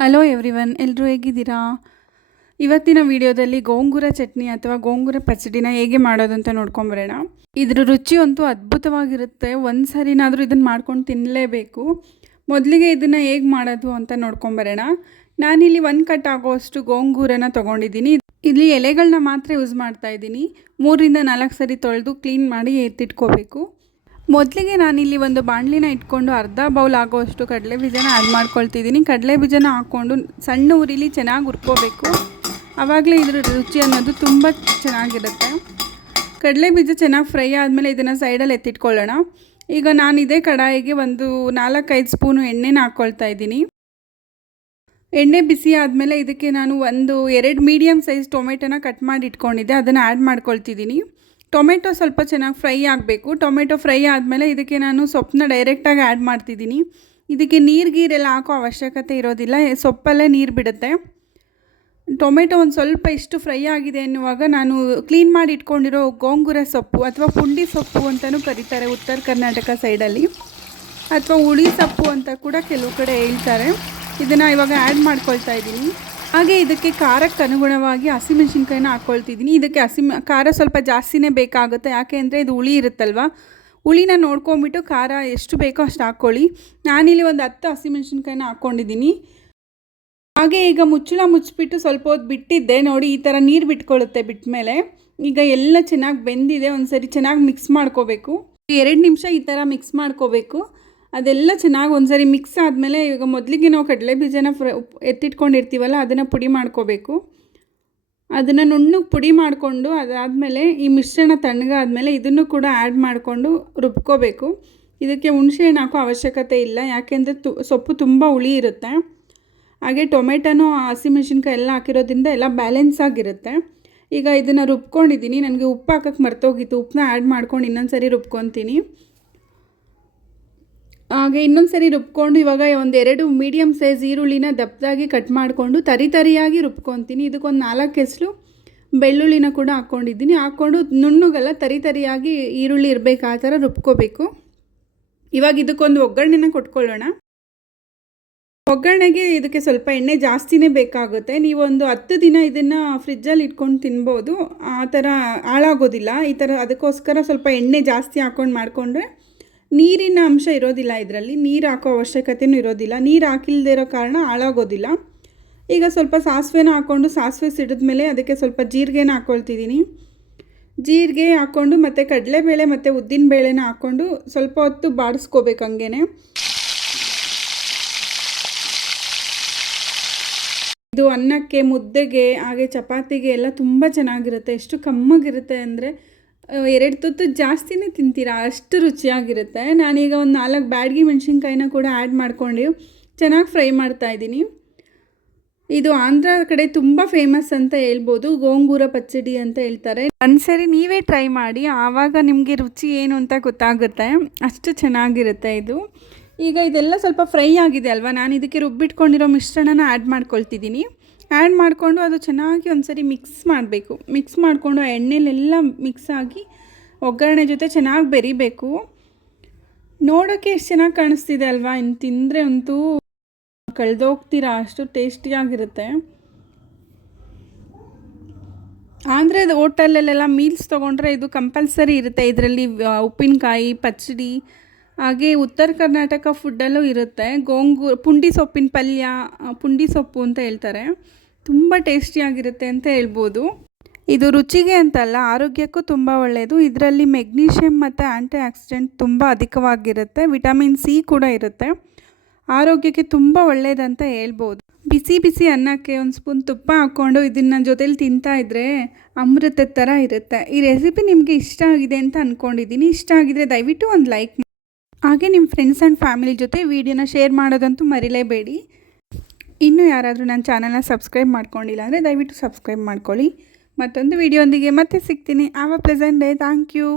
Hello everyone ಎಲ್ಲರೂ ಹೇಗಿದ್ದೀರಾ? ಇವತ್ತಿನ ವಿಡಿಯೋದಲ್ಲಿ ಗೋಂಗೂರ ಚಟ್ನಿ ಅಥವಾ ಗೋಂಗೂರ ಪಚಡಿನ ಹೇಗೆ ಮಾಡೋದು ಅಂತ ನೋಡ್ಕೊಂಬರೋಣ ಇದ್ರ ರುಚಿ ಅಂತೂ ಅದ್ಭುತವಾಗಿರುತ್ತೆ. ಒಂದು ಸರಿನಾದರೂ ಇದನ್ನು ಮಾಡ್ಕೊಂಡು ತಿನ್ನಲೇಬೇಕು ಮೊದಲಿಗೆ ಇದನ್ನು ಹೇಗೆ ಮಾಡೋದು ಅಂತ ನೋಡ್ಕೊಂಬರೋಣ ನಾನಿಲ್ಲಿ ಒಂದು ಕಟ್ ಆಗೋಷ್ಟು ಗೋಂಗೂರನ ತೊಗೊಂಡಿದ್ದೀನಿ. ಇಲ್ಲಿ ಎಲೆಗಳನ್ನ ಮಾತ್ರ ಯೂಸ್ ಮಾಡ್ತಾ ಇದ್ದೀನಿ. ಮೂರಿಂದ ನಾಲ್ಕು ಸರಿ ತೊಳೆದು ಕ್ಲೀನ್ ಮಾಡಿ ಎತ್ತಿಟ್ಕೋಬೇಕು. ಮೊದಲಿಗೆ ನಾನಿಲ್ಲಿ ಒಂದು ಬಾಣಲಿನ ಇಟ್ಕೊಂಡು ಅರ್ಧ ಬೌಲ್ ಆಗೋಷ್ಟು ಕಡಲೆ ಬೀಜನ ಆ್ಯಡ್ ಮಾಡ್ಕೊಳ್ತಿದ್ದೀನಿ. ಕಡಲೆ ಬೀಜನ ಹಾಕ್ಕೊಂಡು ಸಣ್ಣ ಉರಿಲಿ ಚೆನ್ನಾಗಿ ಹುರ್ಕೋಬೇಕು. ಆವಾಗಲೇ ಇದ್ರ ರುಚಿ ಅನ್ನೋದು ತುಂಬ ಚೆನ್ನಾಗಿರುತ್ತೆ. ಕಡಲೆ ಬೀಜ ಚೆನ್ನಾಗಿ ಫ್ರೈ ಆದಮೇಲೆ ಇದನ್ನು ಸೈಡಲ್ಲಿ ಎತ್ತಿಟ್ಕೊಳ್ಳೋಣ. ಈಗ ನಾನು ಇದೇ ಕಡಾಯಿಗೆ ಒಂದು ನಾಲ್ಕೈದು ಸ್ಪೂನು ಎಣ್ಣೆನ ಹಾಕ್ಕೊಳ್ತಾ ಇದ್ದೀನಿ. ಎಣ್ಣೆ ಬಿಸಿ ಆದಮೇಲೆ ಇದಕ್ಕೆ ನಾನು ಒಂದು ಎರಡು ಮೀಡಿಯಮ್ ಸೈಜ್ ಟೊಮೆಟೊನ ಕಟ್ ಮಾಡಿ ಇಟ್ಕೊಂಡಿದ್ದೆ. ಅದನ್ನು ಆ್ಯಡ್ ಮಾಡ್ಕೊಳ್ತಿದ್ದೀನಿ. ಟೊಮೆಟೊ ಸ್ವಲ್ಪ ಚೆನ್ನಾಗಿ ಫ್ರೈ ಆಗಬೇಕು. ಟೊಮೆಟೊ ಫ್ರೈ ಆದಮೇಲೆ ಇದಕ್ಕೆ ನಾನು ಸೊಪ್ಪನ್ನ ಡೈರೆಕ್ಟಾಗಿ ಆ್ಯಡ್ ಮಾಡ್ತಿದ್ದೀನಿ. ಇದಕ್ಕೆ ನೀರು ಗೀರೆಲ್ಲ ಹಾಕೋ ಅವಶ್ಯಕತೆ ಇರೋದಿಲ್ಲ. ಸೊಪ್ಪಲ್ಲೇ ನೀರು ಬಿಡುತ್ತೆ. ಟೊಮೆಟೊ ಒಂದು ಸ್ವಲ್ಪ ಇಷ್ಟು ಫ್ರೈ ಆಗಿದೆ ಎನ್ನುವಾಗ ನಾನು ಕ್ಲೀನ್ ಮಾಡಿ ಇಟ್ಕೊಂಡಿರೋ ಗೋಂಗುರ ಸೊಪ್ಪು ಅಥವಾ ಪುಂಡಿ ಸೊಪ್ಪು ಅಂತಲೂ ಕರೀತಾರೆ ಉತ್ತರ ಕರ್ನಾಟಕ ಸೈಡಲ್ಲಿ ಅಥವಾ ಹುಳಿ ಸೊಪ್ಪು ಅಂತ ಕೂಡ ಕೆಲವು ಕಡೆ ಹೇಳ್ತಾರೆ. ಇದನ್ನು ಇವಾಗ ಆ್ಯಡ್ ಮಾಡ್ಕೊಳ್ತಾ ಇದ್ದೀನಿ. ಹಾಗೆ ಇದಕ್ಕೆ ಖಾರಕ್ಕೆ ಅನುಗುಣವಾಗಿ ಹಸಿಮೆಣ್ಸಿನ್ಕಾಯಿನ ಹಾಕ್ಕೊಳ್ತಿದ್ದೀನಿ ಇದಕ್ಕೆ ಹಸಿ ಖಾರ ಸ್ವಲ್ಪ ಜಾಸ್ತಿನೇ ಬೇಕಾಗುತ್ತೆ. ಯಾಕೆ ಅಂದರೆ ಇದು ಹುಳಿ ಇರುತ್ತಲ್ವ? ಹುಳಿನ ನೋಡ್ಕೊಂಬಿಟ್ಟು ಖಾರ ಎಷ್ಟು ಬೇಕೋ ಅಷ್ಟು ಹಾಕ್ಕೊಳ್ಳಿ. ನಾನಿಲ್ಲಿ ಒಂದು ಹತ್ತು ಹಸಿಮೆಣ್ಸಿನ್ಕಾಯಿನ ಹಾಕ್ಕೊಂಡಿದ್ದೀನಿ. ಹಾಗೆ ಈಗ ಮುಚ್ಚಳ ಮುಚ್ಚಿಬಿಟ್ಟು ಸ್ವಲ್ಪ ಹೊತ್ತು ಬಿಟ್ಟಿದ್ದೆ. ನೋಡಿ, ಈ ಥರ ನೀರು ಬಿಟ್ಕೊಳ್ಳುತ್ತೆ ಬಿಟ್ಟ ಮೇಲೆ ಈಗ ಎಲ್ಲ ಚೆನ್ನಾಗಿ ಬೆಂದಿದೆ. ಒಂದು ಸರಿ ಚೆನ್ನಾಗಿ ಮಿಕ್ಸ್ ಮಾಡ್ಕೋಬೇಕು. ಎರಡು ನಿಮಿಷ ಈ ಥರ ಮಿಕ್ಸ್ ಮಾಡ್ಕೋಬೇಕು. ಅದೆಲ್ಲ ಚೆನ್ನಾಗಿ ಒಂದ್ಸರಿ ಮಿಕ್ಸ್ ಆದಮೇಲೆ ಈಗ ಮೊದಲಿಗೆ ನಾವು ಕಡಲೆ ಬೀಜನ ಫ್ರ ಎತ್ತಿಟ್ಕೊಂಡಿರ್ತೀವಲ್ಲ, ಅದನ್ನು ಪುಡಿ ಮಾಡ್ಕೋಬೇಕು. ಅದನ್ನು ನುಣ್ಣಗೆ ಪುಡಿ ಮಾಡಿಕೊಂಡು ಅದಾದಮೇಲೆ ಈ ಮಿಶ್ರಣ ತಣ್ಣಗಾದಮೇಲೆ ಇದನ್ನು ಕೂಡ ಆ್ಯಡ್ ಮಾಡಿಕೊಂಡು ರುಬ್ಕೋಬೇಕು. ಇದಕ್ಕೆ ಹುಣಸೆಹಣ್ಣು ಹಾಕೋ ಅವಶ್ಯಕತೆ ಇಲ್ಲ, ಯಾಕೆಂದರೆ ತು ಸೊಪ್ಪು ತುಂಬ ಹುಳಿ ಇರುತ್ತೆ. ಹಾಗೆ ಟೊಮೆಟೊನೂ ಹಸಿಮೆಣ್ಸಿನ್ಕಾಯಿ ಎಲ್ಲ ಹಾಕಿರೋದ್ರಿಂದ ಎಲ್ಲ ಬ್ಯಾಲೆನ್ಸ್ ಆಗಿರುತ್ತೆ. ಈಗ ಇದನ್ನು ರುಬ್ಕೊಂಡಿದ್ದೀನಿ ನನಗೆ ಉಪ್ಪು ಹಾಕಕ್ಕೆ ಮರ್ತೋಗಿತ್ತು ಉಪ್ಪನ್ನ ಆ್ಯಡ್ ಮಾಡ್ಕೊಂಡು ಇನ್ನೊಂದು ಸರಿ ರುಬ್ಕೊತೀನಿ. ಹಾಗೆ ಇನ್ನೊಂದು ಸರಿ ರುಬ್ಕೊಂಡು ಇವಾಗ ಒಂದು ಎರಡು ಮೀಡಿಯಮ್ ಸೈಜ್ ಈರುಳ್ಳಿನ ದಪ್ಪದಾಗಿ ಕಟ್ ಮಾಡಿಕೊಂಡು ತರಿ ತರಿಯಾಗಿ ರುಬ್ಕೊತೀನಿ. ಇದಕ್ಕೊಂದು ನಾಲ್ಕು ಹೆಸರು ಬೆಳ್ಳುಳ್ಳಿನ ಕೂಡ ಹಾಕ್ಕೊಂಡಿದ್ದೀನಿ. ಹಾಕ್ಕೊಂಡು ನುಣ್ಣಗೆಲ್ಲ, ತರಿ ತರಿಯಾಗಿ ಈರುಳ್ಳಿ ಇರಬೇಕು, ಆ ಥರ ರುಬ್ಕೋಬೇಕು. ಇವಾಗ ಇದಕ್ಕೊಂದು ಒಗ್ಗರಣೆನ ಕೊಟ್ಕೊಳ್ಳೋಣ. ಒಗ್ಗರಣೆಗೆ ಇದಕ್ಕೆ ಸ್ವಲ್ಪ ಎಣ್ಣೆ ಜಾಸ್ತಿನೇ ಬೇಕಾಗುತ್ತೆ. ನೀವೊಂದು ಹತ್ತು ದಿನ ಇದನ್ನು ಫ್ರಿಜ್ಜಲ್ಲಿ ಇಟ್ಕೊಂಡು ತಿನ್ಬೋದು. ಆ ಥರ ಹಾಳಾಗೋದಿಲ್ಲ. ಈ ಥರ ಅದಕ್ಕೋಸ್ಕರ ಸ್ವಲ್ಪ ಎಣ್ಣೆ ಜಾಸ್ತಿ ಹಾಕ್ಕೊಂಡು ಮಾಡಿಕೊಂಡ್ರೆ ನೀರಿನ ಅಂಶ ಇರೋದಿಲ್ಲ ಇದರಲ್ಲಿ. ನೀರು ಹಾಕೋ ಅವಶ್ಯಕತೆಯೂ ಇರೋದಿಲ್ಲ. ನೀರು ಹಾಕಿಲ್ಲದೆ ಇರೋ ಕಾರಣ ಹಾಳಾಗೋದಿಲ್ಲ. ಈಗ ಸ್ವಲ್ಪ ಸಾಸಿವೆನ ಹಾಕ್ಕೊಂಡು ಸಾಸಿವೆ ಸಿಡಿದ್ಮೇಲೆ ಅದಕ್ಕೆ ಸ್ವಲ್ಪ ಜೀರಿಗೆನ ಹಾಕ್ಕೊಳ್ತಿದ್ದೀನಿ ಜೀರಿಗೆ ಹಾಕ್ಕೊಂಡು ಮತ್ತು ಕಡಲೆಬೇಳೆ ಮತ್ತು ಉದ್ದಿನ ಬೇಳೆನ ಹಾಕ್ಕೊಂಡು ಸ್ವಲ್ಪ ಹೊತ್ತು ಬಾಡಿಸ್ಕೋಬೇಕು ಹಂಗೇನೆ. ಇದು ಅನ್ನಕ್ಕೆ, ಮುದ್ದೆಗೆ, ಹಾಗೆ ಚಪಾತಿಗೆ ಎಲ್ಲ ತುಂಬ ಚೆನ್ನಾಗಿರುತ್ತೆ. ಎಷ್ಟು ಕಮ್ಮಗಿರುತ್ತೆ ಅಂದರೆ ಎರಡು ತುತ್ತು ಜಾಸ್ತಿನೇ ತಿಂತೀರಾ? ಅಷ್ಟು ರುಚಿಯಾಗಿರುತ್ತೆ. ನಾನೀಗ ಒಂದು ನಾಲ್ಕು ಬ್ಯಾಡ್ಗಿ ಮೆಣಸಿನ್ಕಾಯಿನ ಕೂಡ ಆ್ಯಡ್ ಮಾಡ್ಕೊಂಡು ಚೆನ್ನಾಗಿ ಫ್ರೈ ಮಾಡ್ತಾ ಇದ್ದೀನಿ. ಇದು ಆಂಧ್ರ ಕಡೆ ತುಂಬ ಫೇಮಸ್ ಅಂತ ಹೇಳ್ಬೋದು. ಗೋಂಗೂರ ಪಚ್ಚಡಿ ಅಂತ ಹೇಳ್ತಾರೆ. ಒಂದ್ಸರಿ ನೀವೇ ಟ್ರೈ ಮಾಡಿ. ಆವಾಗ ನಿಮಗೆ ರುಚಿ ಏನು ಅಂತ ಗೊತ್ತಾಗುತ್ತೆ. ಅಷ್ಟು ಚೆನ್ನಾಗಿರುತ್ತೆ ಇದು. ಈಗ ಇದೆಲ್ಲ ಸ್ವಲ್ಪ ಫ್ರೈ ಆಗಿದೆ ಅಲ್ವಾ? ನಾನು ಇದಕ್ಕೆ ರುಬ್ಬಿಟ್ಕೊಂಡಿರೋ ಮಿಶ್ರಣನ ಆ್ಯಡ್ ಮಾಡ್ಕೊಳ್ತಿದ್ದೀನಿ. ಆ್ಯಡ್ ಮಾಡಿಕೊಂಡು ಅದು ಚೆನ್ನಾಗಿ ಒಂದು ಸರಿ ಮಿಕ್ಸ್ ಮಾಡಬೇಕು. ಮಿಕ್ಸ್ ಮಾಡಿಕೊಂಡು ಆ ಎಣ್ಣೆಲೆಲ್ಲ ಮಿಕ್ಸ್ ಆಗಿ ಒಗ್ಗರಣೆ ಜೊತೆ ಚೆನ್ನಾಗಿ ಬೆರಿಬೇಕು. ನೋಡೋಕ್ಕೆ ಎಷ್ಟು ಚೆನ್ನಾಗಿ ಕಾಣಿಸ್ತಿದೆ ಅಲ್ವಾ? ಇನ್ನು ತಿಂದರೆ ಅಂತೂ ಕಳೆದೋಗ್ತೀರಾ? ಅಷ್ಟು ಟೇಸ್ಟಿಯಾಗಿರುತ್ತೆ ಆಂಧ್ರದ ಹೋಟೆಲಲ್ಲೆಲ್ಲ ಮೀಲ್ಸ್ ತೊಗೊಂಡ್ರೆ ಇದು ಕಂಪಲ್ಸರಿ ಇರುತ್ತೆ. ಇದರಲ್ಲಿ ಉಪ್ಪಿನಕಾಯಿ ಪಚ್ಚಡಿ ಹಾಗೆ ಉತ್ತರ ಕರ್ನಾಟಕ ಫುಡ್ಡಲ್ಲೂ ಇರುತ್ತೆ. ಗೋಂಗೂ ಪುಂಡಿ ಸೊಪ್ಪಿನ ಪಲ್ಯ ಪುಂಡಿ ಸೊಪ್ಪು ಅಂತ ಹೇಳ್ತಾರೆ. ತುಂಬ ಟೇಸ್ಟಿಯಾಗಿರುತ್ತೆ ಅಂತ ಹೇಳ್ಬೋದು. ಇದು ರುಚಿಗೆ ಅಂತಲ್ಲ, ಆರೋಗ್ಯಕ್ಕೂ ತುಂಬ ಒಳ್ಳೆಯದು ಇದರಲ್ಲಿ ಮೆಗ್ನೀಷಿಯಮ್ ಮತ್ತು ಆ್ಯಂಟಿ ಆಕ್ಸಿಡೆಂಟ್ ತುಂಬ ಅಧಿಕವಾಗಿರುತ್ತೆ. ವಿಟಮಿನ್ ಸಿ ಕೂಡ ಇರುತ್ತೆ. ಆರೋಗ್ಯಕ್ಕೆ ತುಂಬ ಒಳ್ಳೆಯದಂತ ಹೇಳ್ಬೋದು. ಬಿಸಿ ಬಿಸಿ ಅನ್ನಕ್ಕೆ ಒಂದು ಸ್ಪೂನ್ ತುಪ್ಪ ಹಾಕ್ಕೊಂಡು ಇದನ್ನು ಜೊತೇಲಿ ತಿಂತಾ ಇದ್ದರೆ ಅಮೃತದ ಥರ ಇರುತ್ತೆ. ಈ ರೆಸಿಪಿ ನಿಮಗೆ ಇಷ್ಟ ಆಗಿದೆ ಅಂತ ಅಂದ್ಕೊಂಡಿದ್ದೀನಿ ಇಷ್ಟ ಆಗಿದ್ರೆ ದಯವಿಟ್ಟು ಒಂದು ಲೈಕ್ ಹಾಗೆ ನಿಮ್ಮ ಫ್ರೆಂಡ್ಸ್ ಆ್ಯಂಡ್ ಫ್ಯಾಮಿಲಿ ಜೊತೆ ವೀಡಿಯೋನ ಶೇರ್ ಮಾಡೋದಂತೂ ಮರಿಲೇಬೇಡಿ. ಇನ್ನೂ ಯಾರಾದರೂ ನನ್ನ ಚಾನಲ್ನ ಸಬ್ಸ್ಕ್ರೈಬ್ ಮಾಡ್ಕೊಂಡಿಲ್ಲ ಅಂದರೆ ದಯವಿಟ್ಟು ಸಬ್ಸ್ಕ್ರೈಬ್ ಮಾಡ್ಕೊಳ್ಳಿ. ಮತ್ತೊಂದು ವೀಡಿಯೋಂದಿಗೆ ಮತ್ತೆ ಸಿಗ್ತೀನಿ. ಆವ ಪ್ರೆಸೆಂಟ್ ಡೇ ಥ್ಯಾಂಕ್ ಯು